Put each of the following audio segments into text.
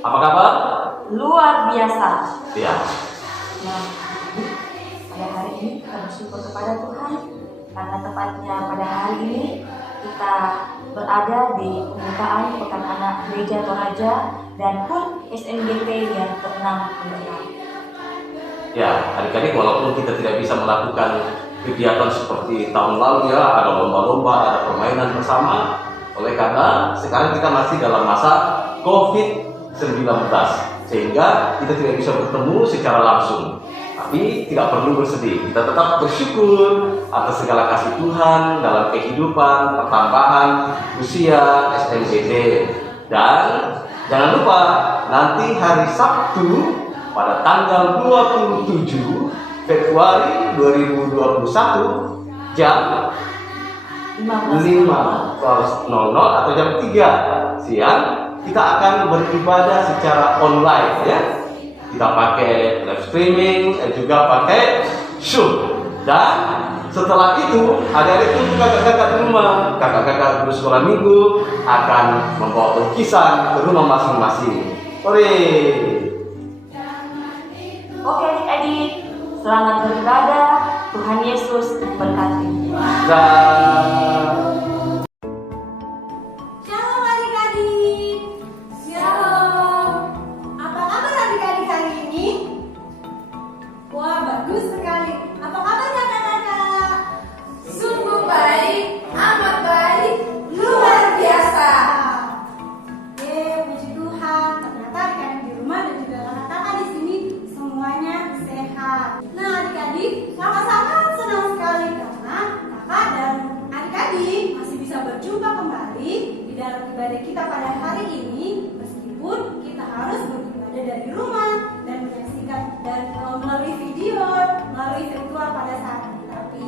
Apa kabar? Luar biasa. Ya. Nah, pada hari ini kita bersyukur kepada Tuhan karena tepatnya pada hari ini kita berada di pembukaan Pekan Anak Gereja Toraja dan HUT SMGP yang ke-66. Ya, adik-adik, walaupun kita tidak bisa melakukan kegiatan seperti tahun lalu ya, ada lomba-lomba, ada permainan bersama. Oleh karena sekarang kita masih dalam masa COVID-19, sehingga kita tidak bisa bertemu secara langsung. Tapi tidak perlu bersedih, kita tetap bersyukur atas segala kasih Tuhan dalam kehidupan, pertambahan usia SMGT. Dan jangan lupa nanti hari Sabtu pada tanggal 27 Februari 2021 jam 5.00 atau jam 3 siang kita akan beribadah secara online ya. Kita pakai live streaming dan juga pakai Zoom. Dan setelah itu adik-adik itu kakak-kakak di rumah, kakak-kakak guru sekolah minggu akan membawa lukisan ke rumah masing-masing. Hore! Oke adik-adik, selamat beribadah. Tuhan Yesus memberkati. Shalom adik-adik. Shalom. Apa kabar adik-adik hari ini? Wah, bagus sekali. Apa kabarnya kakak-kakak? Sungguh baik, amat baik, luar biasa. Puji Tuhan, ternyata adik-adik di rumah dan juga kakak-kakak di sini semuanya sehat. Nah adik-adik, sama-sama senang sekali karena kakak dan adik-adik masih bisa berjumpa kembali di dalam ibadah kita pada hari ini, meskipun kita harus beribadah dari rumah dan menyaksikan dan melalui video, melalui virtual pada saat ini. Tapi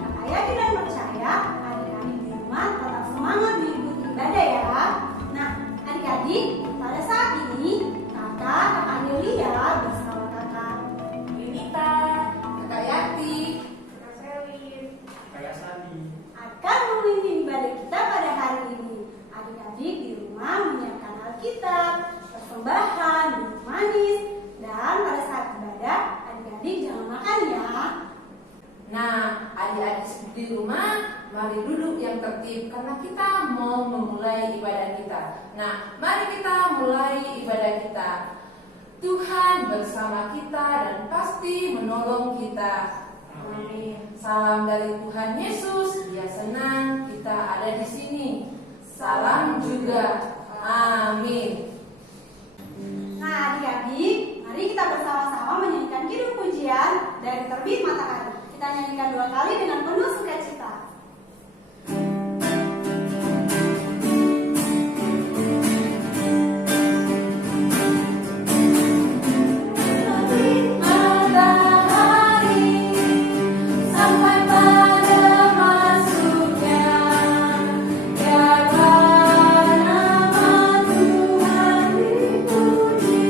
kakak yakin dan percaya adik-adik di rumah tetap semangat mengikuti ibadah ya. Nah adik-adik, pada saat ini kakak Yulia bersama kakak Yunita, kakak Yati, kakak Selin, Kayak Sandi. akan memimpin ibadah kita pada hari ini. Adik-adik di rumah menyiapkan Alkitab, persembahan, minum manis, dan pada saat ibadah adik-adik jangan makan ya. Nah, adik-adik di rumah, mari duduk yang tertib karena kita mau memulai ibadah kita. Nah, mari kita mulai ibadah kita. Tuhan bersama kita dan pasti menolong kita. Amin. Salam dari Tuhan Yesus. Dia senang kita ada di sini. Salam juga. Amin. Nah adik-adik, mari kita bersama-sama menyanyikan kidung pujian dari Terbit Matahari. Kita nyanyikan 2 kali dengan penuh sukacita. Sampai pada masuknya, biarlah nama Tuhan dipuji.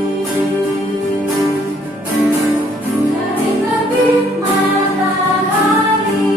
Dari terbit matahari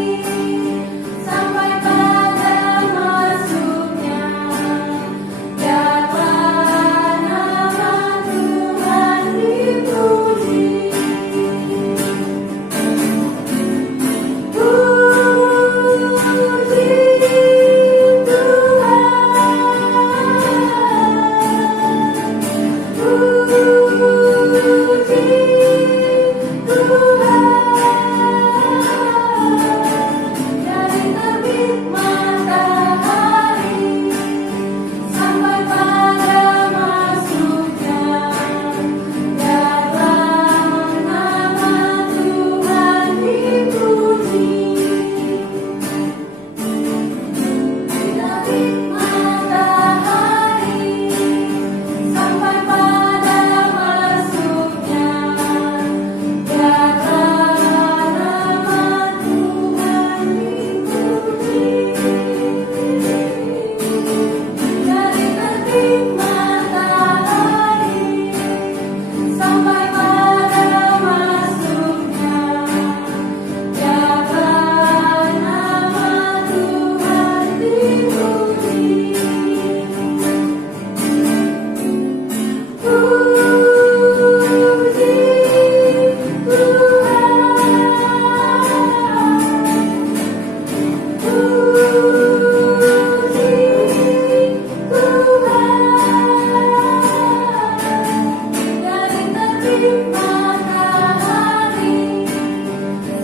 matahari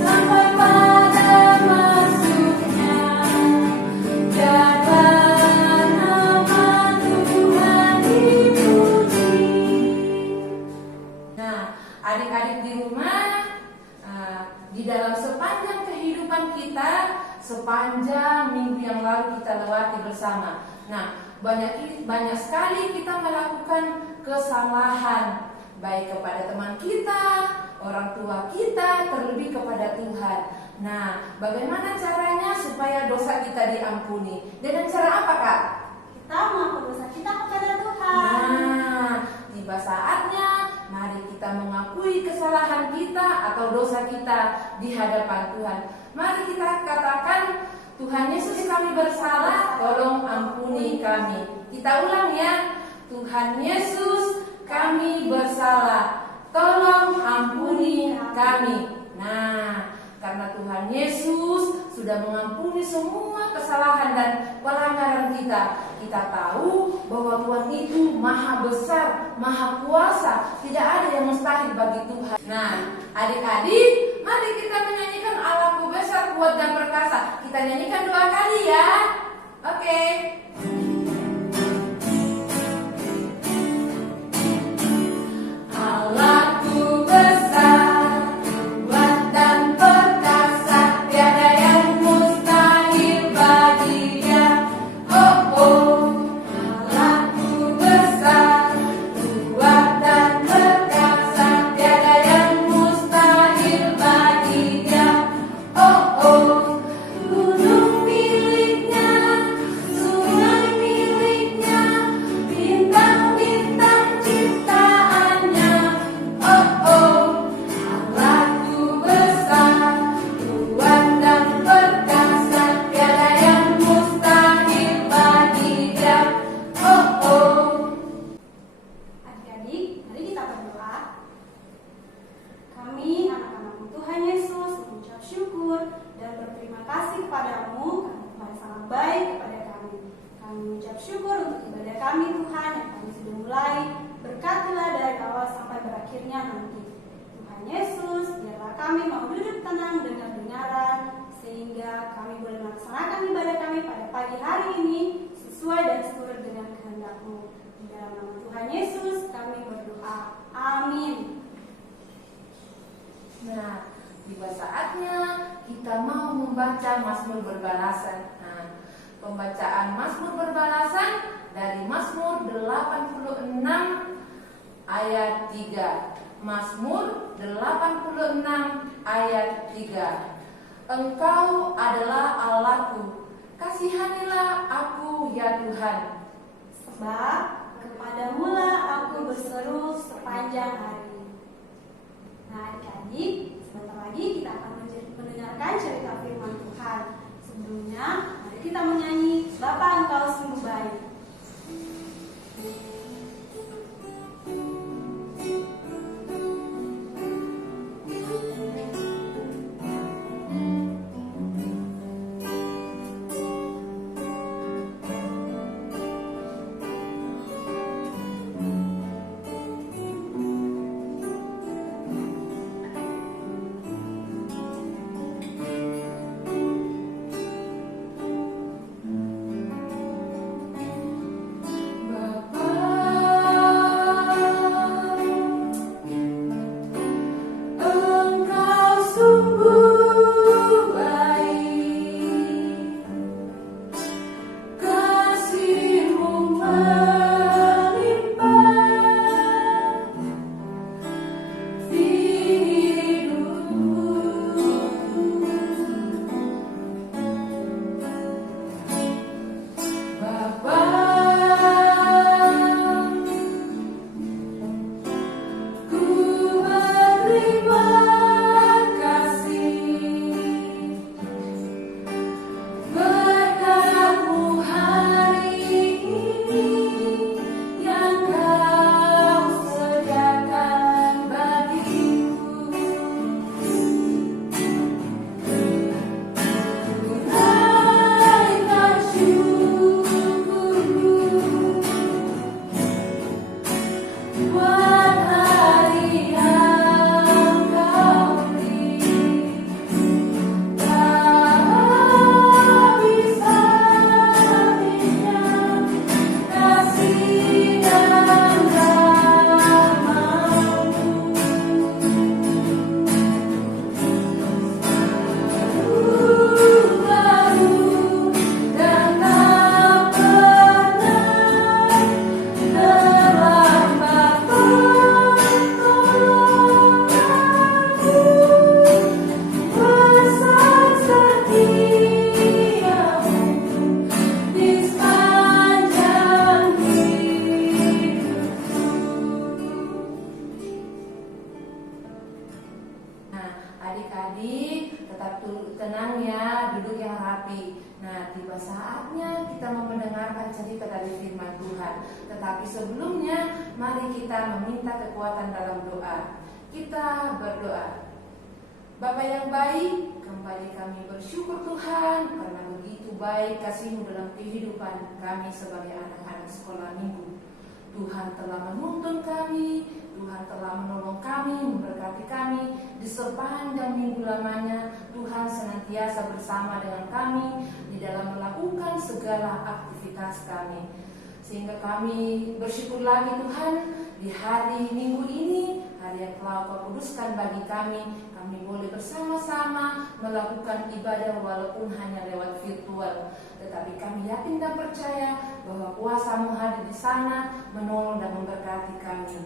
sampai pada masuknya dan nama Tuhan dipuji. Nah, adik-adik di rumah, di dalam sepanjang kehidupan kita, sepanjang minggu yang lalu kita lewati bersama. Nah, banyak sekali kita melakukan kesalahan, baik kepada teman kita, orang tua kita, terlebih kepada Tuhan. Nah, bagaimana caranya supaya dosa kita diampuni? Dengan cara apa, Kak? Kita mengaku dosa kita kepada Tuhan. Nah, tiba saatnya mari kita mengakui kesalahan kita atau dosa kita di hadapan Tuhan. Mari kita katakan, Tuhan Yesus, kami bersalah, tolong ampuni kami. Kita ulang ya. Tuhan Yesus, kami bersalah, tolong ampuni kami. Nah, karena Tuhan Yesus sudah mengampuni semua kesalahan dan pelanggaran kita, kita tahu bahwa Tuhan itu maha besar, maha kuasa, tidak ada yang mustahil bagi Tuhan. Nah, adik-adik, mari kita menyanyikan Allahku besar, kuat dan perkasa. Kita nyanyikan 2 kali ya. Oke. Allahku besar, kuat dan perkasa, tiada yang mustahil bagi Dia. Oh oh, Allahku besar, kuat dan perkasa, tiada yang mustahil bagi Dia. Oh oh, gunung miliknya, sungai miliknya, bintang-bintang ciptaannya. Oh oh, Allahku besar, kuat dan perkasa, tiada yang mustahil bagi Dia. Oh oh. Adik-adik, mari kita berdoa. Kami, anak-anakmu Tuhan Yesus, mengucap syukur dan berterima kasih kepadamu karena Tuhan sangat baik kepada kami. Kami mengucap syukur untuk ibadah kami Tuhan yang kami sudah mulai. Berkatilah dari awal sampai berakhirnya nanti. Tuhan Yesus, biarlah kami mau duduk tenang dengar-dengaran, sehingga kami boleh melaksanakan ibadah kami pada pagi hari ini sesuai dan seturut dengan kehendak-Mu. Di dalam nama Tuhan Yesus kami berdoa. Amin. Nah, tiba saatnya kita mau membaca Mazmur Berbalasan. Nah, pembacaan Mazmur Berbalasan dari Mazmur 86 ayat 3. Mazmur 86 ayat 3. Engkau adalah Allahku, kasihanilah aku ya Tuhan. Sebab kepadamu-lah aku berseru sepanjang hari. Nah, adik-adik, sebentar lagi kita akan mendengarkan cerita firman Tuhan. Sebelumnya, mari kita menyanyi Bapa Engkau sungguh baik. Adik-adik tetap tenang ya, duduk yang rapi. Nah, tiba saatnya kita mau mendengarkan cerita dari firman Tuhan. Tetapi sebelumnya, mari kita meminta kekuatan dalam doa. Kita berdoa. Bapa yang baik, kembali kami bersyukur Tuhan karena begitu baik kasih-Mu dalam kehidupan kami sebagai anak-anak sekolah minggu. Tuhan telah menuntun kami, Tuhan telah menolong kami, memberkati kami di sepanjang minggu lamanya. Tuhan senantiasa bersama dengan kami di dalam melakukan segala aktivitas kami. Sehingga kami bersyukur lagi Tuhan di hari minggu ini, hari yang telah Kau kuduskan bagi kami boleh bersama-sama melakukan ibadah walaupun hanya lewat virtual. Tetapi kami yakin dan percaya bahwa kuasa-Mu hadir di sana, menolong dan memberkati kami.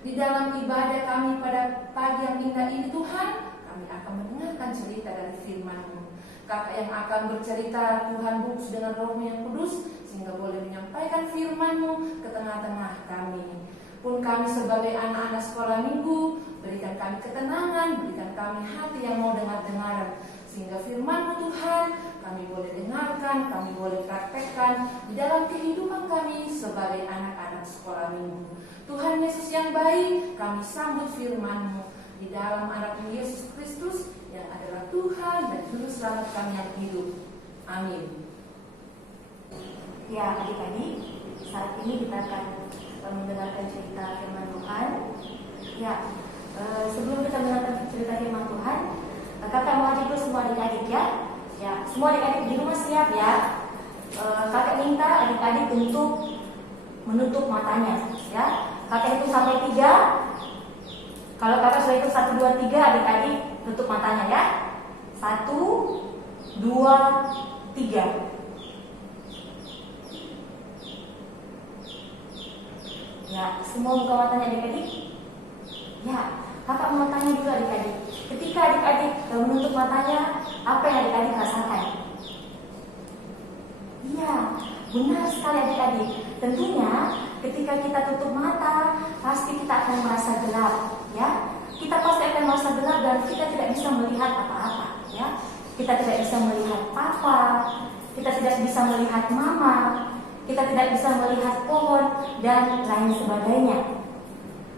Di dalam ibadah kami pada pagi yang indah ini Tuhan, kami akan mendengarkan cerita dari firman-Mu. Kakak yang akan bercerita Tuhan bungkus dengan Roh-Mu yang kudus, sehingga boleh menyampaikan firman-Mu ke tengah-tengah kami. Pun kami sebagai anak-anak sekolah minggu, berikan kami ketenangan, berikan kami hati yang mau dengar-dengar, sehingga firman-Mu Tuhan kami boleh dengarkan, kami boleh praktekkan di dalam kehidupan kami sebagai anak-anak sekolah minggu. Tuhan Yesus yang baik, kami sambut firman-Mu di dalam anak-Mu Yesus Kristus yang adalah Tuhan dan Juru Selamat kami yang hidup. Amin. Ya adik-adik, saat ini kita akan mendengarkan cerita firman Tuhan. Ya, sebelum kita mendengarkan cerita firman Tuhan, kakak mau ajak dulu semua adik-adik ya. Ya, semua adik-adik di rumah siap ya. Kakak minta adik-adik untuk menutup matanya ya. Kakak hitung sampai 3. Kalau kakak sudah hitung 1, 2, 3, adik-adik tutup matanya ya. 1, 2, 3. Ya, semua buka matanya adik-adik. Ya, kakak mau tanya dulu adik-adik. Ketika adik-adik menutup matanya, apa yang adik-adik rasakan? Iya, benar sekali adik-adik. Tentunya ketika kita tutup mata, pasti kita akan merasa gelap, ya. Kita pasti akan merasa gelap dan kita tidak bisa melihat apa-apa, ya. Kita tidak bisa melihat papa, kita tidak bisa melihat mama, kita tidak bisa melihat pohon dan lain sebagainya.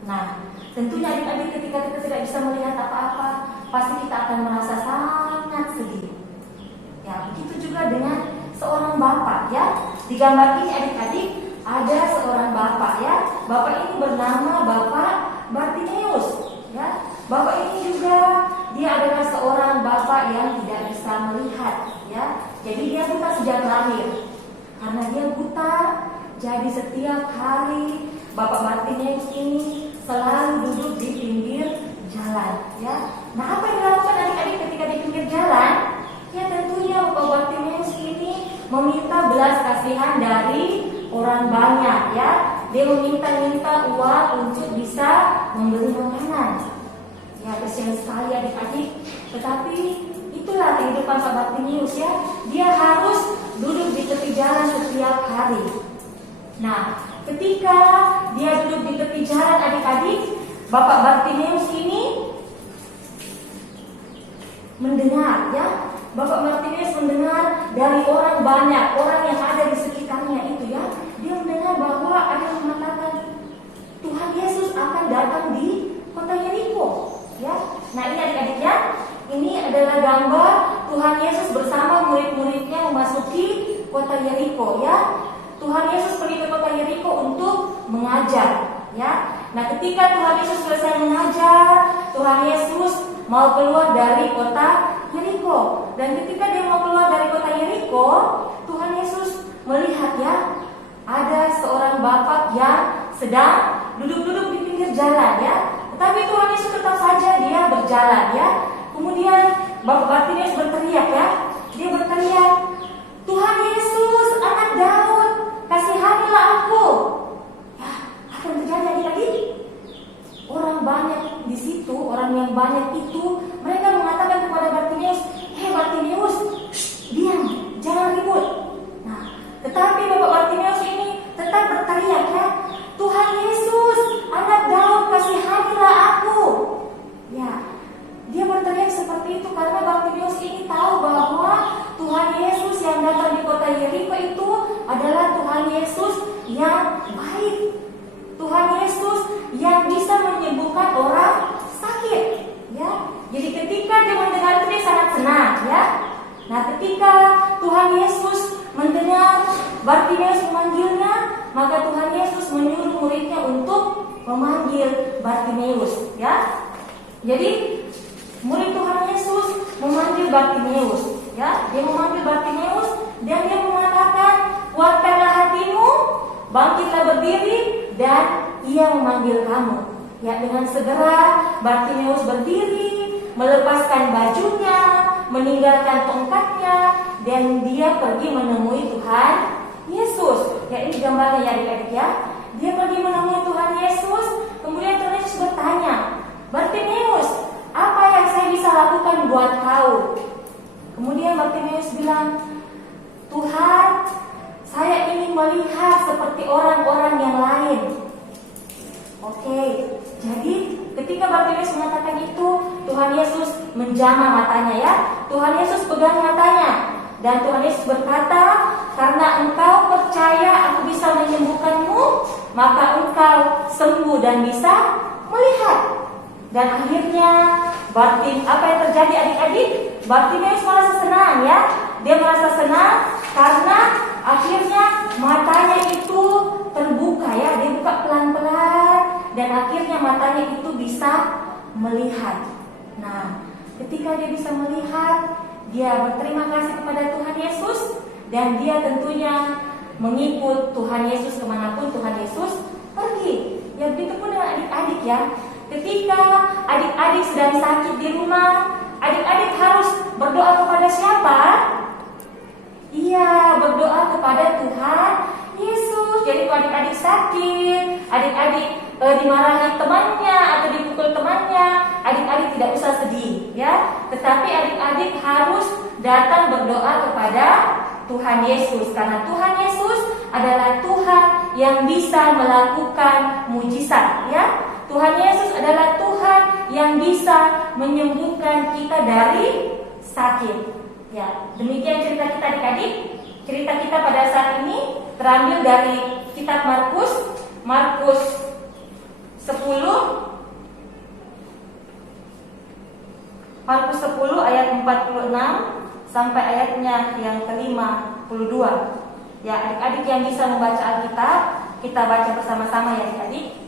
Nah, tentunya adik-adik ketika kita tidak bisa melihat apa-apa, pasti kita akan merasa sangat sedih. Ya, begitu juga dengan seorang bapak ya. Di gambar ini adik-adik ada seorang bapak ya. Bapak ini bernama Bapak Bartimeus ya. Bapak ini juga dia adalah seorang bapak yang tidak bisa melihat ya. Jadi dia buta sejak lahir. Karena dia buta, jadi setiap hari Bapak Bartimeus ini selalu duduk di pinggir jalan ya. Nah, apa yang dilakukan adik-adik ketika di pinggir jalan? Ya tentunya Bapak Bartimeus ini meminta belas kasihan dari orang banyak ya. Dia meminta uang untuk bisa membeli makanan. Ya, kasihan sekali adik-adik. Tetapi itulah kehidupan Pak Bartimeus ya. Dia harus duduk di tepi jalan setiap hari. Nah, ketika dia duduk di tepi jalan adik-adik, Bapak Bartimeus ini mendengar ya. Bapak Bartimeus mendengar dari orang banyak, orang yang ada di sekitarnya itu ya. Dia mendengar bahwa ada yang mengatakan Tuhan Yesus akan datang di kota Yeriko ya. Nah, ini adik-adik ya. Ini adalah gambar Tuhan Yesus bersama murid-muridnya memasuki kota Yeriko ya. Tuhan Yesus pergi ke kota Yeriko untuk mengajar ya. Nah, ketika Tuhan Yesus selesai mengajar, Tuhan Yesus mau keluar dari kota Yeriko. Dan ketika dia mau keluar dari kota Yeriko, Tuhan Yesus melihat ya, ada seorang bapak yang sedang duduk-duduk di pinggir jalan ya. Tetapi Tuhan Yesus tetap saja dia berjalan ya. Kemudian Bapak Bartimeus berteriak ya. Dia berteriak, Tuhan Yesus, anak Daud, kasihanilah aku. Ya, apa yang terjadi adik-adik? Orang banyak di situ, orang yang banyak itu, mereka mengatakan kepada Bartimeus, hei Bartimeus, diam, jangan ribut. Nah, tetapi Bapak Bartimeus ini tetap berteriak ya, Tuhan Yesus, anak Daud, kasihanilah aku. Ya, dia berteriak Yesus, ya. Jadi murid Tuhan Yesus memanggil Bartimeus, ya. Dia memanggil Bartimeus dan dia mengatakan, "Kuatkanlah hatimu, bangkitlah berdiri," dan ia memanggil kamu. Ya, dengan segera Bartimeus berdiri, melepaskan bajunya, meninggalkan tongkatnya, dan dia pergi menemui Tuhan Yesus. Ya, ini gambarnya ya adik-adik ya. Dia pergi menemui Tuhan Yesus, kemudian Tuhan Yesus bertanya, "Bartimeus, apa yang saya bisa lakukan buat kau?" Kemudian Bartimeus bilang, "Tuhan, saya ingin melihat seperti orang-orang yang lain." Oke, jadi ketika Bartimeus mengatakan itu, Tuhan Yesus menjamah matanya ya. Tuhan Yesus pegang matanya dan Tuhan Yesus berkata, "Karena engkau percaya aku bisa menyembuhkanmu, maka engkau sembuh dan bisa melihat." Dan akhirnya apa yang terjadi adik-adik? Bartimeus merasa senang ya. Dia merasa senang karena akhirnya matanya itu terbuka ya. Dia buka pelan-pelan dan akhirnya matanya itu bisa melihat. Nah, ketika dia bisa melihat, dia berterima kasih kepada Tuhan Yesus dan dia tentunya mengikut Tuhan Yesus kemanapun Tuhan Yesus pergi. Ya begitu pun dengan adik-adik ya. Ketika adik-adik sedang sakit di rumah, adik-adik harus berdoa kepada siapa? Iya, berdoa kepada Tuhan Yesus. Jadi kalau adik-adik sakit, adik-adik dimarahi temannya atau dipukul temannya, adik-adik tidak usah sedih ya. Tetapi adik-adik harus datang berdoa kepada Tuhan Yesus, karena Tuhan Yesus adalah Tuhan yang bisa melakukan mujizat ya. Tuhan Yesus adalah Tuhan yang bisa menyembuhkan kita dari sakit. Ya, demikian cerita kita adik-adik. Cerita kita pada saat ini terambil dari kitab Markus 10 ayat 46 sampai ayatnya yang ke-52. Ya, adik-adik yang bisa membaca Alkitab, kita baca bersama-sama ya adik-adik.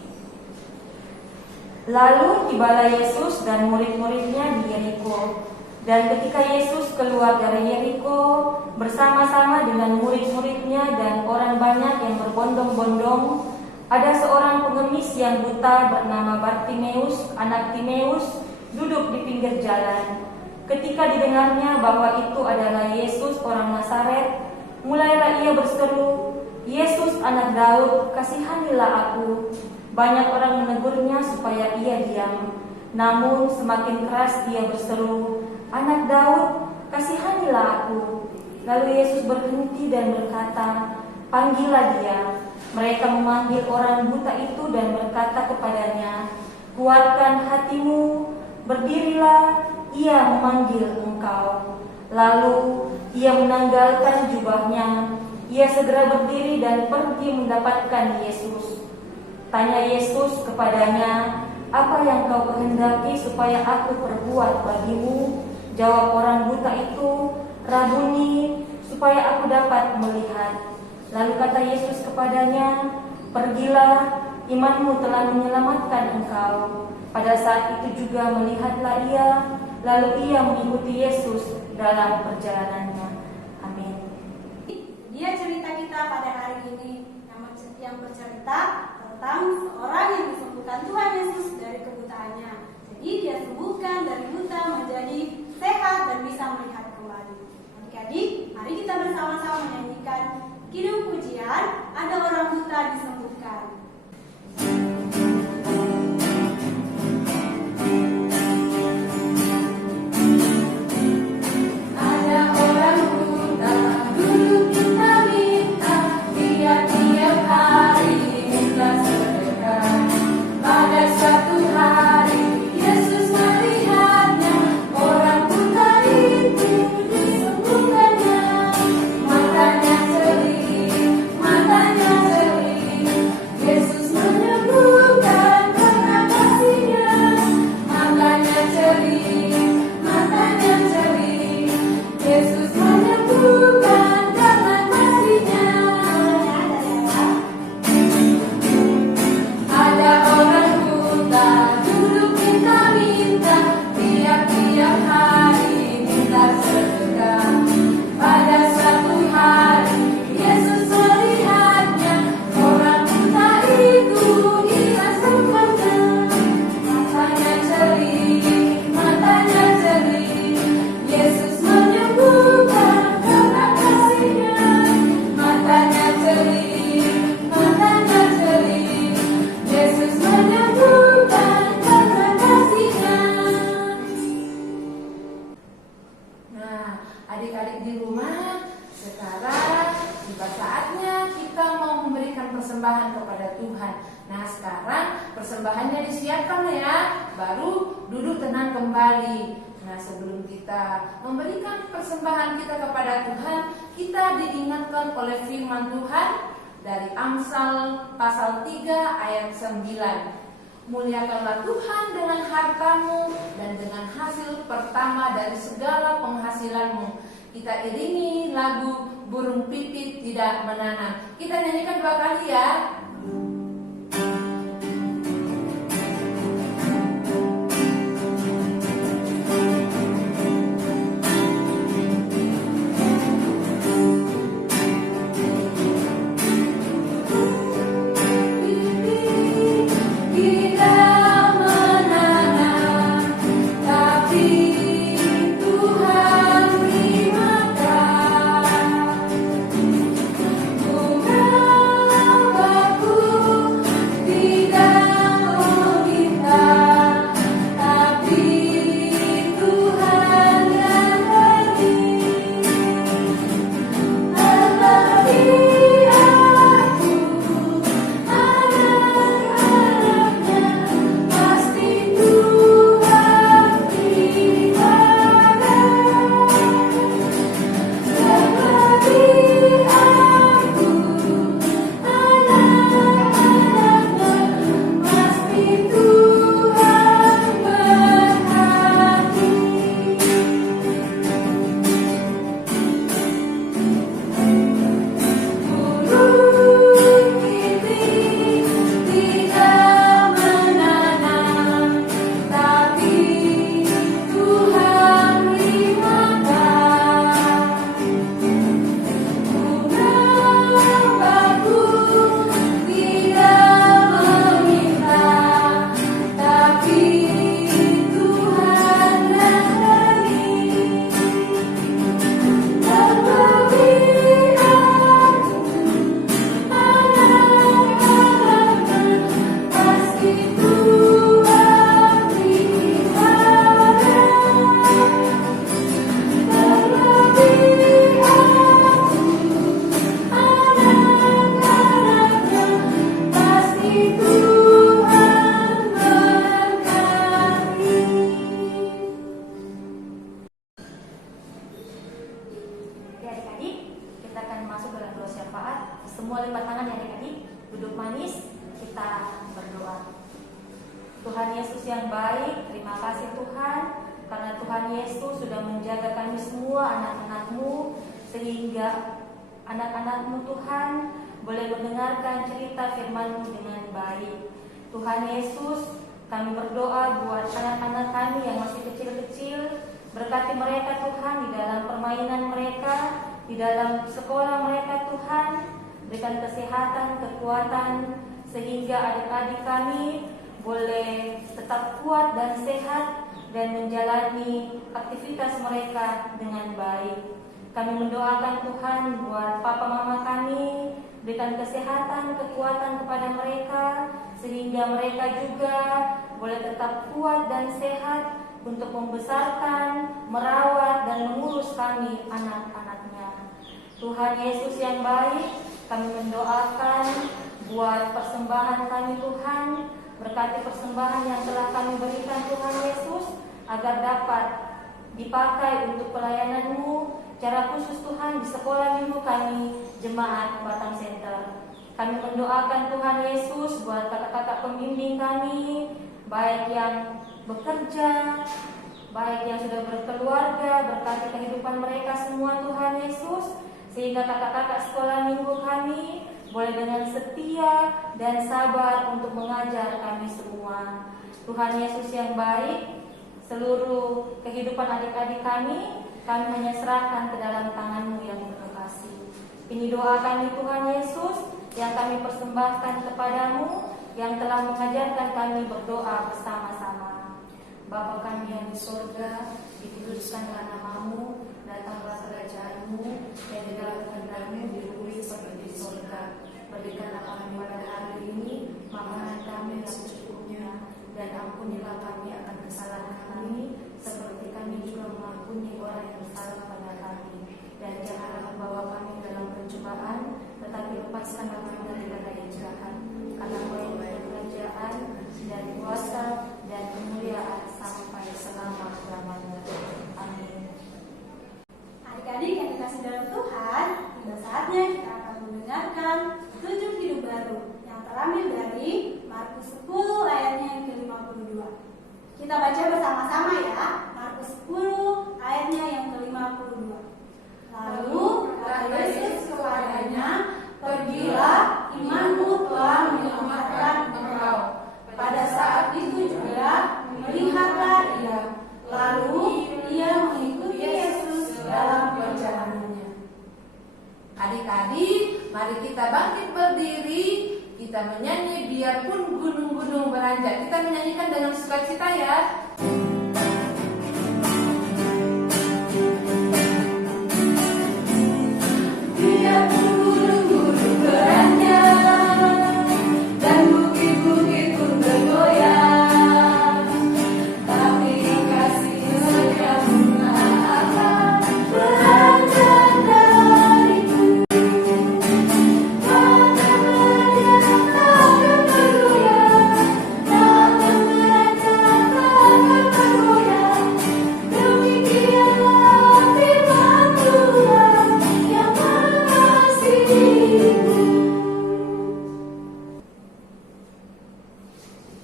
Lalu tibalah Yesus dan murid-muridnya di Yeriko. Dan ketika Yesus keluar dari Yeriko bersama-sama dengan murid-muridnya dan orang banyak yang berbondong-bondong, ada seorang pengemis yang buta bernama Bartimeus, anak Timeus, duduk di pinggir jalan. Ketika didengarnya bahwa itu adalah Yesus orang Nazaret, mulailah ia berseru, "Yesus anak Daud, kasihanilah aku." Banyak orang menegurnya supaya ia diam. Namun semakin keras ia berseru, "Anak Daud, kasihanilah aku." Lalu Yesus berhenti dan berkata, "Panggillah dia." Mereka memanggil orang buta itu dan berkata kepadanya, "Kuatkan hatimu, berdirilah, ia memanggil engkau." Lalu ia menanggalkan jubahnya. Ia segera berdiri dan pergi mendapatkan Yesus. Tanya Yesus kepadanya, "Apa yang kau kehendaki supaya aku perbuat bagimu?" Jawab orang buta itu, "Rabuni, supaya aku dapat melihat." Lalu kata Yesus kepadanya, "Pergilah, imanmu telah menyelamatkan engkau." Pada saat itu juga melihatlah ia, lalu ia mengikuti Yesus dalam perjalanannya. Amin. Dia cerita kita pada hari ini yang bercerita tentang seorang yang disembuhkan Tuhan Yesus dari kebutaannya. Jadi dia sembuhkan dari buta menjadi sehat dan bisa melihat kembali. Adik-adik, mari kita bersama-sama menyanyikan kidung pujian, "Ada Orang Buta Disembuhkan." Matanya ceri, baru duduk tenang kembali. Nah, sebelum kita memberikan persembahan kita kepada Tuhan, kita diingatkan oleh firman Tuhan dari Amsal pasal 3 ayat 9. Muliakanlah Tuhan dengan hartamu dan dengan hasil pertama dari segala penghasilanmu. Kita iringi lagu Burung Pipit Tidak Menanam. Kita nyanyikan 2 kali ya. Semua lipat tangan ya adik-adik, duduk manis, kita berdoa. Tuhan Yesus yang baik, terima kasih Tuhan, karena Tuhan Yesus sudah menjaga kami semua anak-anak-Mu, sehingga anak-anak-Mu Tuhan boleh mendengarkan cerita firman-Mu dengan baik. Tuhan Yesus, kami berdoa buat anak-anak kami yang masih kecil-kecil, berkati mereka Tuhan di dalam permainan mereka, di dalam sekolah mereka Tuhan. Berikan kesehatan, kekuatan, sehingga adik-adik kami boleh tetap kuat dan sehat dan menjalani aktivitas mereka dengan baik. Kami mendoakan Tuhan buat papa mama kami, berikan kesehatan, kekuatan kepada mereka, sehingga mereka juga boleh tetap kuat dan sehat untuk membesarkan, merawat, dan mengurus kami anak-anaknya. Tuhan Yesus yang baik, kami mendoakan buat persembahan kami Tuhan, berkati persembahan yang telah kami berikan Tuhan Yesus, agar dapat dipakai untuk pelayanan-Mu, secara khusus Tuhan di sekolah minggu kami, Jemaat Batam Center. Kami mendoakan Tuhan Yesus buat kakak-kakak pembimbing kami, baik yang bekerja, baik yang sudah berkeluarga, berkati kehidupan mereka semua Tuhan Yesus, sehingga kakak-kakak sekolah minggu kami boleh dengan setia dan sabar untuk mengajar kami semua. Tuhan Yesus yang baik, seluruh kehidupan adik-adik kami hanya serahkan ke dalam tangan-Mu yang berkasih. Ini doa kami Tuhan Yesus yang kami persembahkan kepadamu, yang telah mengajarkan kami berdoa bersama-sama. Bapa kami yang di surga, dikuduskanlah nama-Mu, datanglah kerajaan-Mu, yang di dalam kehendak-Mu di bumi seperti di surga. Berikanlah kami pada hari ini makanan kami yang secukupnya, dan ampunilah kami akan kesalahan kami, seperti kami juga mengampuni orang yang salah pada kami. Dan janganlah membawa kami dalam pencobaan, tetapi lepaskanlah kami dari jahat. Karena Engkau yang kerajaan dan kuasa dan kemuliaan Markus 10 ayatnya yang ke-52. Kita baca bersama-sama ya. Markus 10 ayatnya yang ke-52. Lalu kata Yesus kepadanya, "Pergilah, imanmu telah menyelamatkan engkau." Pada saat itu juga melihatlah ia. Lalu ia mengikuti Yesus dalam perjalanannya. Adik-adik, mari kita bangkit berdiri. Kita menyanyi biarpun gunung-gunung beranjak. Kita menyanyikan dengan sukacita ya. Biarpun gunung-gunung beranjak dan bukit-bukit pun bergoyang, tapi kasih setiamu akan beranjak dariku.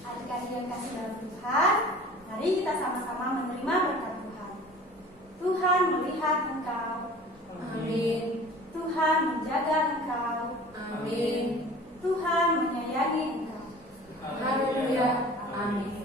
Adik-adik yang kasih dalam Tuhan, mari kita sama-sama menerima berkat Tuhan. Tuhan melihat engkau. Amin. Tuhan menjaga engkau. Amin. Tuhan menyayangi engkau. Haleluya. Amin.